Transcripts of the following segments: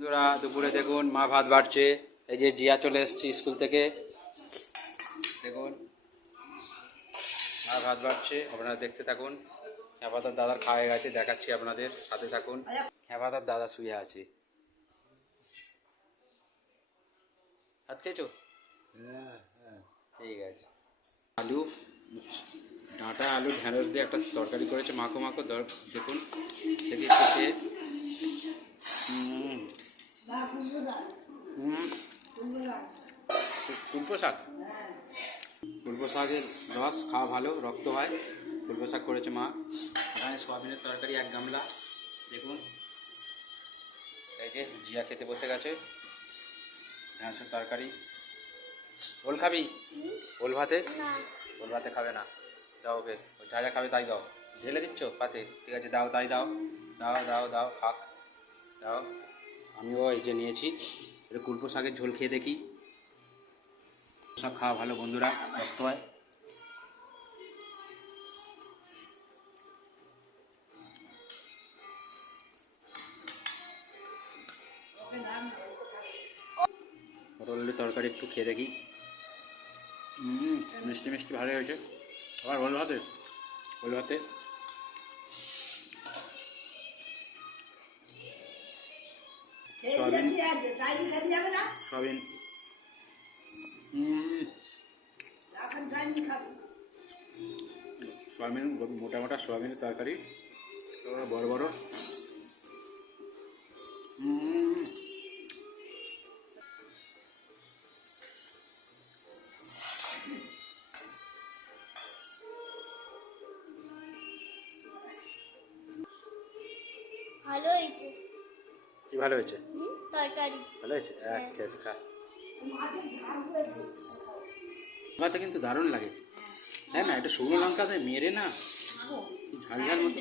বন্ধুরা দুপুরে দেখুন মা ভাত বাড়ছে। এই যে জিয়া চলে এসেছি স্কুল থেকে, দেখুন মা ভাত বাড়ছে, আপনারা দেখতে থাকুন। খেপাতার দাদার খাওয়া হয়ে গেছে, দেখাচ্ছি আপনাদের, সাথে থাকুন। খেপাতার দাদা শুয়ে আছে। ভাত খেয়েছো? ঠিক আছে। আলু, ডাঁটা আলু ঢ্যাঁড়স দিয়ে একটা তরকারি করেছে, মাখো মাখো দেখুন, দেখি একটু খেয়ে। কুলপো শাক, কুলপো শাকের রস খাওয়া ভালো, রক্ত হয়। কুলপো শাক করেছে মা। এখানে সোয়াবিনের তরকারি 1 গামলা, দেখুন। এই যে জিয়া খেতে বসে গেছে, ঢ্যাঁড়সের তরকারি। ওল খাবি? ওল ভাতে? ওল ভাতে খাবে না, দাও ওকে, যা যা খাবে তাই দাও। ঢেলে দিচ্ছ পাতে? ঠিক আছে, দাও, তাই দাও, দাও দাও দাও, খাক, দাও। আমিও এই যে নিয়েছি, এটা কুলপো শাকের ঝোল, খেয়ে দেখি। শাক খাওয়া ভালো বন্ধুরা, রক্ত হয়। পটলের তরকারি একটু খেয়ে দেখি। মিষ্টি মিষ্টি ভালো হয়েছে। আবার ওল ভাতে, ওল ভাতে সোয়াবিন, সোয়াবিন, সোয়াবিন, মোটা মোটা সোয়াবিনের তরকারি, বড় বড়। ভালো হয়েছে। কি ভালো হয়েছে? তরকারি ভালো হয়েছে, খেয়ে খা। ভাতে কিন্তু দারুণ লাগে, হ্যাঁ না? এটা শুকনো লঙ্কা দিয়ে মেরে না, ঝাল ঝাল মতো।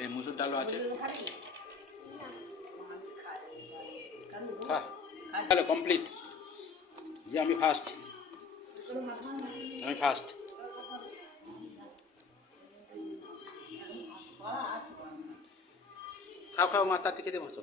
এই মুসুর ডালও আছে, খা। Hello, complete. যে আমি ফার্স্ট, আমি ফার্স্ট। খাও খাও মা, তাতে খেতে বসো।